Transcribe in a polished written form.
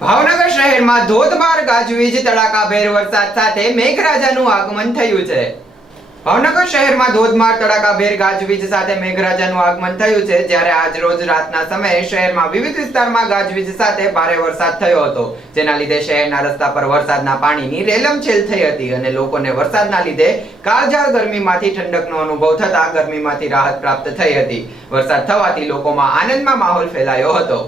ભાવનગર શહેરમાં ધોધમાર ગાજવીજ તડાકાભેર વરસાદ સાથે મેઘરાજાનું આગમન થયું છે. ભાવનગર શહેરમાં ધોધમાર તડાકાભેર ગાજવીજ સાથે મેઘરાજાનું આગમન થયું છે. જ્યારે આજ રોજ રાતના સમયે શહેરમાં વિવિધ વિસ્તારમાં ગાજવીજ સાથે ભારે વરસાદ થયો હતો, જેના લીધે શહેરના રસ્તા પર વરસાદના પાણીની રેલમછેલ થઈ હતી અને લોકોને વરસાદના લીધે કાળઝાળ ગરમીમાંથી ઠંડકનો અનુભવ થતા ગરમીમાંથી રાહત પ્રાપ્ત થઈ હતી. વરસાદ થવાથી લોકોમાં આનંદમાં માહોલ ફેલાયો હતો.